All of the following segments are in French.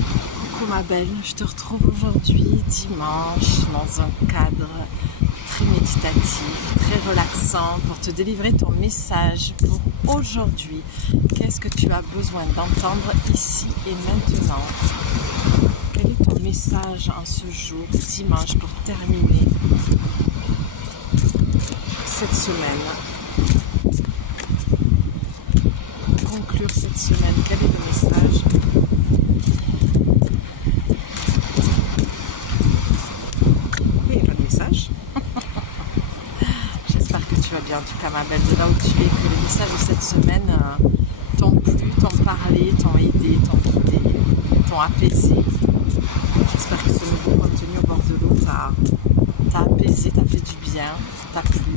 Coucou ma belle, je te retrouve aujourd'hui dimanche dans un cadre très méditatif, très relaxant pour te délivrer ton message pour aujourd'hui. Qu'est-ce que tu as besoin d'entendre ici et maintenant? Quel est ton message en ce jour, dimanche, pour terminer cette semaine? Conclure cette semaine, quel est le message? J'espère que tu vas bien, en tout cas ma belle, de là où tu es, que les messages de cette semaine t'ont plu, t'ont parlé, t'ont aidé, t'ont guidé, t'ont apaisé. J'espère que ce nouveau contenu au bord de l'eau t'a apaisé, t'a fait du bien, t'a plu.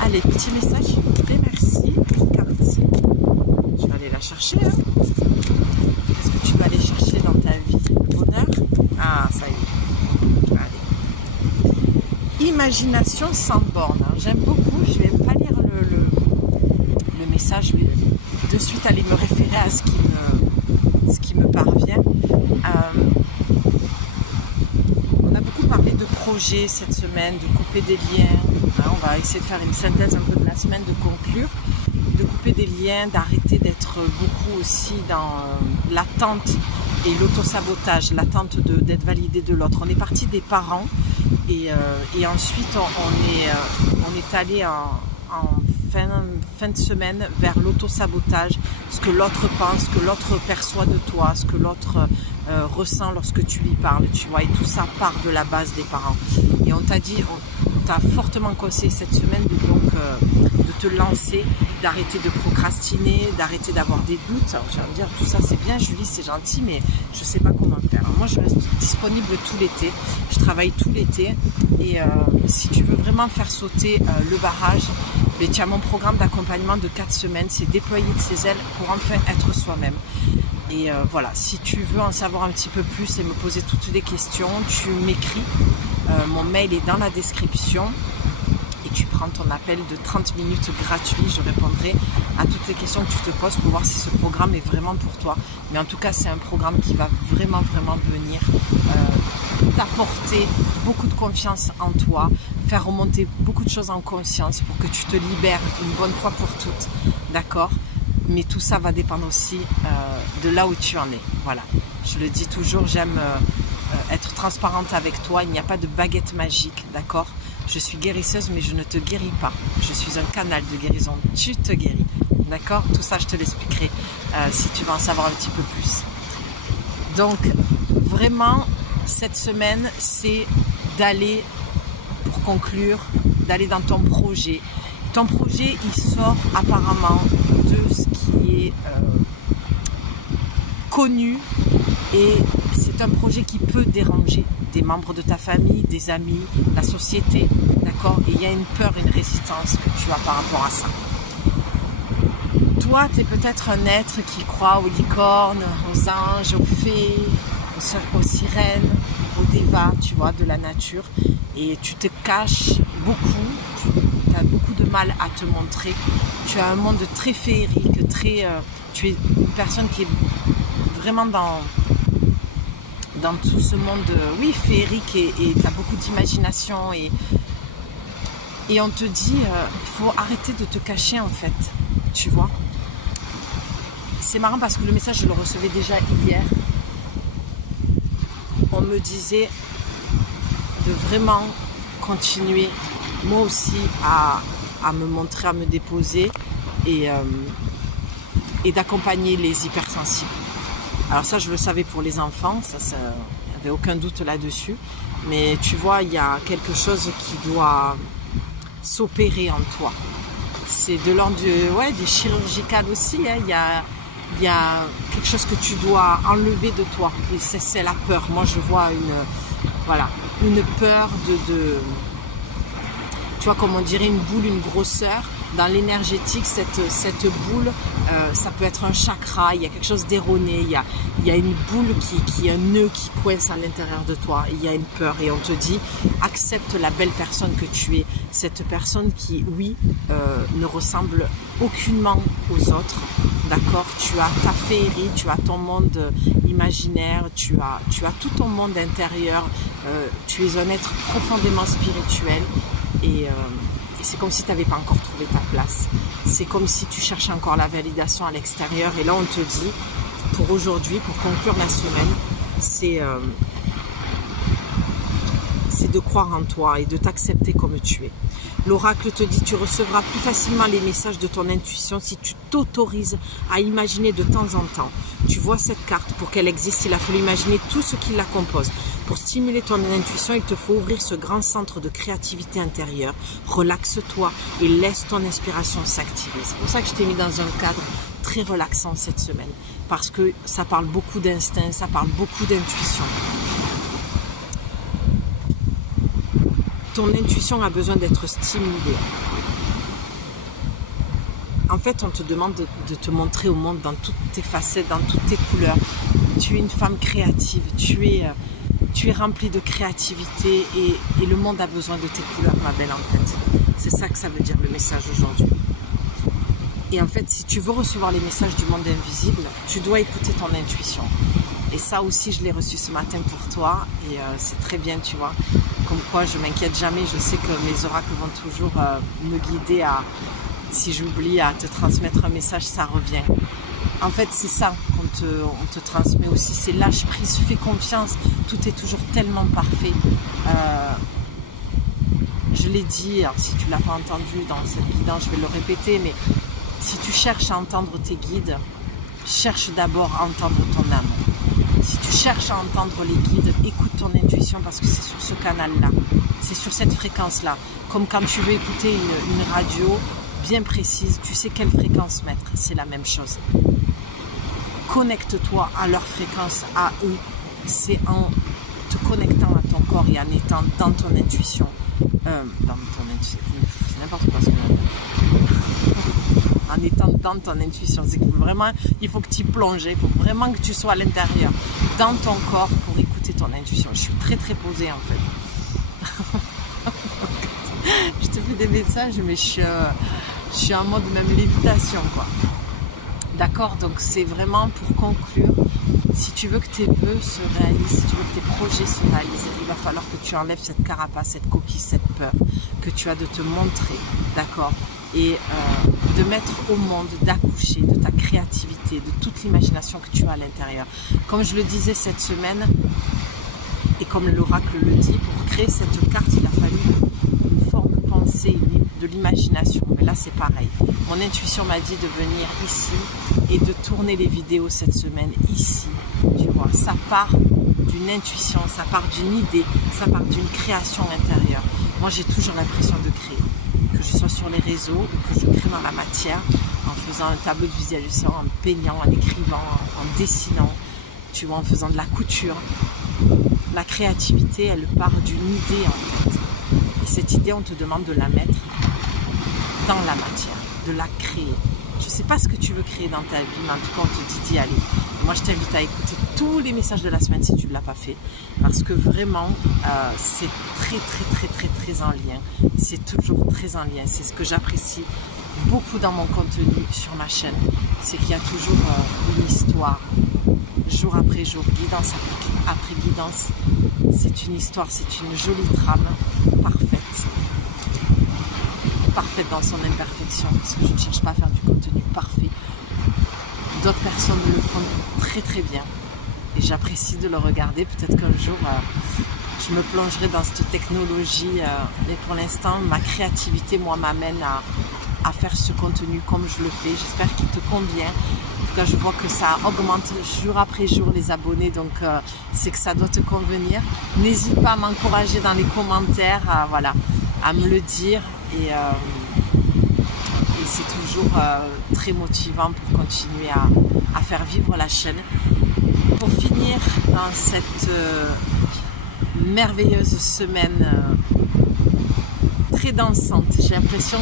Allez, petit message s'il vous plaît, merci. Une carte. Je vais aller la chercher. Hein. Qu'est-ce que tu vas aller chercher dans ta vie? Le bonheur? Ah, ça y est. Allez. Imagination sans borne. J'aime beaucoup, je ne vais pas lire le message, je vais de suite aller me référer à ce qui me parvient. On a beaucoup parlé de projets cette semaine, de couper des liens. On va essayer de faire une synthèse un peu de la semaine, de conclure, de couper des liens, d'arrêter d'être beaucoup aussi dans l'attente et l'auto-sabotage, l'attente d'être validé de l'autre. On est parti des parents. Et ensuite, on est allé en fin de semaine vers l'auto-sabotage, ce que l'autre pense, ce que l'autre perçoit de toi, ce que l'autre ressent lorsque tu lui parles, tu vois, et tout ça part de la base des parents. Et on t'a dit, on t'a fortement conseillé cette semaine de te lancer, d'arrêter de procrastiner, d'arrêter d'avoir des doutes. Alors, je vais me dire, tout ça c'est bien Julie, c'est gentil, mais je ne sais pas comment faire. Alors, moi je reste disponible tout l'été, je travaille tout l'été, et si tu veux vraiment faire sauter le barrage, mais tu as mon programme d'accompagnement de 4 semaines, c'est déployer de ses ailes pour enfin être soi-même. Et voilà, si tu veux en savoir un petit peu plus et me poser toutes les questions, tu m'écris. Mon mail est dans la description et tu prends ton appel de 30 minutes gratuit. Je répondrai à toutes les questions que tu te poses pour voir si ce programme est vraiment pour toi. Mais en tout cas, c'est un programme qui va vraiment venir t'apporter beaucoup de confiance en toi, faire remonter beaucoup de choses en conscience pour que tu te libères une bonne fois pour toutes. D'accord ? Mais tout ça va dépendre aussi de là où tu en es. Voilà, je le dis toujours, j'aime être transparente avec toi. Il n'y a pas de baguette magique, d'accord? Je suis guérisseuse, mais je ne te guéris pas. Je suis un canal de guérison. Tu te guéris, d'accord? Tout ça, je te l'expliquerai si tu veux en savoir un petit peu plus. Donc, vraiment, cette semaine, c'est d'aller, pour conclure, d'aller dans ton projet. Ton projet, il sort apparemment de ce qui est connu, et c'est un projet qui peut déranger des membres de ta famille, des amis, la société, d'accord? Et il y a une peur, une résistance que tu as par rapport à ça. Toi, tu es peut-être un être qui croit aux licornes, aux anges, aux fées, aux sirènes, aux dévas, tu vois, de la nature, et tu te caches beaucoup, tu as beaucoup de mal à te montrer. Tu as un monde très féerique, tu es une personne qui est vraiment dans tout ce monde, oui, féerique, et tu as beaucoup d'imagination, et on te dit, il faut arrêter de te cacher en fait, tu vois. C'est marrant parce que le message, je le recevais déjà hier. On me disait de vraiment continuer, moi aussi, à me montrer, à me déposer, et d'accompagner les hypersensibles. Alors ça, je le savais pour les enfants, ça il n'y avait aucun doute là-dessus. Mais tu vois, il y a quelque chose qui doit s'opérer en toi. C'est de l'ordre du chirurgical aussi, hein. Il y a quelque chose que tu dois enlever de toi. Et c'est la peur. Moi, je vois une peur tu vois, comme on dirait une boule, une grosseur, dans l'énergétique, cette boule, ça peut être un chakra, il y a quelque chose d'erroné, il y a une boule qui est un nœud qui coince à l'intérieur de toi, il y a une peur et on te dit accepte la belle personne que tu es, cette personne qui, oui, ne ressemble aucunement aux autres, d'accord, tu as ta féerie, tu as ton monde imaginaire, tu as tout ton monde intérieur, tu es un être profondément spirituel et c'est comme si tu n'avais pas encore trouvé ta place. C'est comme si tu cherchais encore la validation à l'extérieur. Et là, on te dit, pour aujourd'hui, pour conclure la semaine, c'est de croire en toi et de t'accepter comme tu es. L'oracle te dit, tu recevras plus facilement les messages de ton intuition si tu t'autorises à imaginer de temps en temps. Tu vois cette carte, pour qu'elle existe, il a fallu imaginer tout ce qui la compose. Pour stimuler ton intuition, il te faut ouvrir ce grand centre de créativité intérieure. Relaxe-toi et laisse ton inspiration s'activer. C'est pour ça que je t'ai mis dans un cadre très relaxant cette semaine. Parce que ça parle beaucoup d'instinct, ça parle beaucoup d'intuition. Ton intuition a besoin d'être stimulée. En fait, on te demande de te montrer au monde dans toutes tes facettes, dans toutes tes couleurs. Tu es une femme créative, tu es remplie de créativité et le monde a besoin de tes couleurs, ma belle, en fait. C'est ça que ça veut dire le message aujourd'hui. Et en fait, si tu veux recevoir les messages du monde invisible, tu dois écouter ton intuition. Et ça aussi, je l'ai reçu ce matin pour toi et c'est très bien, tu vois. Comme quoi, je m'inquiète jamais, je sais que mes oracles vont toujours me guider à, si j'oublie, à te transmettre un message, ça revient. En fait, c'est ça qu'on te transmet aussi, c'est lâche prise, fais confiance, tout est toujours tellement parfait. Je l'ai dit, alors si tu ne l'as pas entendu dans cette guidance, je vais le répéter, mais si tu cherches à entendre tes guides, cherche d'abord à entendre ton âme. Si tu cherches à entendre les guides, écoute ton intuition parce que c'est sur ce canal-là, c'est sur cette fréquence-là. Comme quand tu veux écouter une radio bien précise, tu sais quelle fréquence mettre, c'est la même chose. Connecte-toi à leur fréquence, à eux. C'est en te connectant à ton corps et en étant dans ton intuition. C'est n'importe quoi ce que en étant dans ton intuition. C'est que vraiment, il faut que tu y plonges, il faut vraiment que tu sois à l'intérieur, dans ton corps pour écouter ton intuition. Je suis très très posée en fait. Je te fais des messages, mais je suis en mode même lévitation, quoi. D'accord, donc c'est vraiment pour conclure, si tu veux que tes vœux se réalisent, si tu veux que tes projets se réalisent, il va falloir que tu enlèves cette carapace, cette coquille, cette peur que tu as de te montrer, d'accord, et de mettre au monde, d'accoucher de ta créativité, de toute l'imagination que tu as à l'intérieur. Comme je le disais cette semaine, et comme l'oracle le dit, pour créer cette carte, il a fallu une forme pensée, de l'imagination. Mais là, c'est pareil. Mon intuition m'a dit de venir ici et de tourner les vidéos cette semaine ici. Tu vois, ça part d'une intuition, ça part d'une idée, ça part d'une création intérieure. Moi, j'ai toujours l'impression de créer. Que je sois sur les réseaux ou que je crée dans la matière, en faisant un tableau de visualisation, en peignant, en écrivant, en dessinant, tu vois, en faisant de la couture. La créativité, elle part d'une idée, en fait. Et cette idée, on te demande de la mettre dans la matière, de la créer. Je ne sais pas ce que tu veux créer dans ta vie, mais en tout cas, on te dit d'y aller. Et moi, je t'invite à écouter tous les messages de la semaine si tu ne l'as pas fait. Parce que vraiment, c'est très en lien. C'est toujours très en lien. C'est ce que j'apprécie beaucoup dans mon contenu sur ma chaîne. C'est qu'il y a toujours une histoire, jour après jour, guidance après guidance. C'est une histoire, c'est une jolie trame, parfaite dans son imperfection, parce que je ne cherche pas à faire du contenu parfait. D'autres personnes le font très bien et j'apprécie de le regarder. Peut-être qu'un jour je me plongerai dans cette technologie, mais pour l'instant ma créativité, moi, m'amène à faire ce contenu comme je le fais. J'espère qu'il te convient. En tout cas, je vois que ça augmente jour après jour les abonnés, donc c'est que ça doit te convenir. N'hésite pas à m'encourager dans les commentaires, à me le dire, et c'est toujours très motivant pour continuer à faire vivre la chaîne. Pour finir dans cette merveilleuse semaine très dansante, j'ai l'impression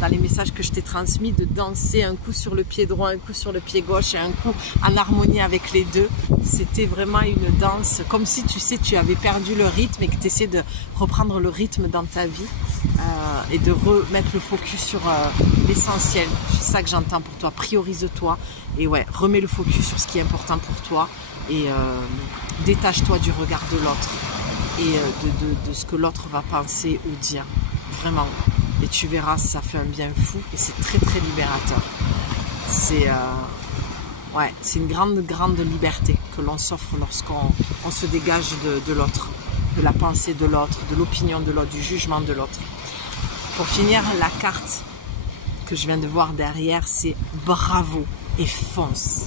dans les messages que je t'ai transmis, de danser un coup sur le pied droit, un coup sur le pied gauche et un coup en harmonie avec les deux. C'était vraiment une danse, comme si tu sais, tu avais perdu le rythme et que tu essaies de reprendre le rythme dans ta vie et de remettre le focus sur l'essentiel. C'est ça que j'entends pour toi, priorise-toi et ouais, remets le focus sur ce qui est important pour toi et détache-toi du regard de l'autre et de ce que l'autre va penser ou dire, vraiment. Et tu verras, ça fait un bien fou et c'est très très libérateur. C'est ouais, c'est une grande liberté que l'on s'offre lorsqu'on se dégage de l'autre, de la pensée de l'autre, de l'opinion de l'autre, du jugement de l'autre. Pour finir, la carte que je viens de voir derrière, c'est bravo et fonce.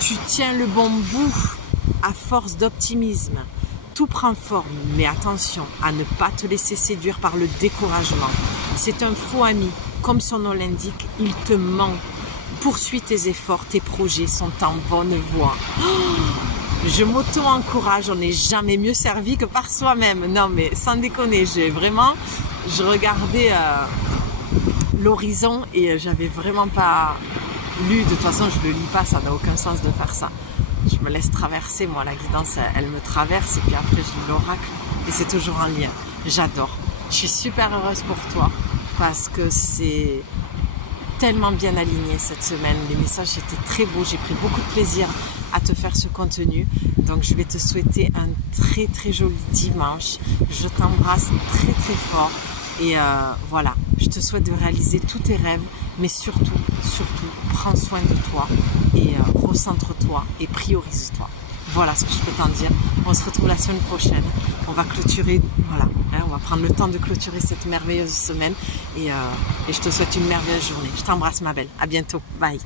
Tu tiens le bon bout à force d'optimisme. Tout prend forme, mais attention à ne pas te laisser séduire par le découragement. C'est un faux ami, comme son nom l'indique, il te ment. Poursuis tes efforts, tes projets sont en bonne voie. Je m'auto-encourage, on n'est jamais mieux servi que par soi-même. Non mais sans déconner, je regardais l'horizon et j'avais vraiment pas lu. De toute façon, je le lis pas, ça n'a aucun sens de faire ça. Je me laisse traverser, moi la guidance elle me traverse et puis après je lis l'oracle et c'est toujours en lien. J'adore. Je suis super heureuse pour toi parce que c'est tellement bien aligné cette semaine. Les messages étaient très beaux, j'ai pris beaucoup de plaisir à te faire ce contenu. Donc je vais te souhaiter un très très joli dimanche. Je t'embrasse très très fort et voilà, je te souhaite de réaliser tous tes rêves, mais surtout, prends soin de toi et recentre-toi et priorise-toi. Voilà ce que je peux t'en dire. On se retrouve la semaine prochaine. On va clôturer, voilà, hein, on va prendre le temps de clôturer cette merveilleuse semaine et je te souhaite une merveilleuse journée. Je t'embrasse ma belle. À bientôt. Bye.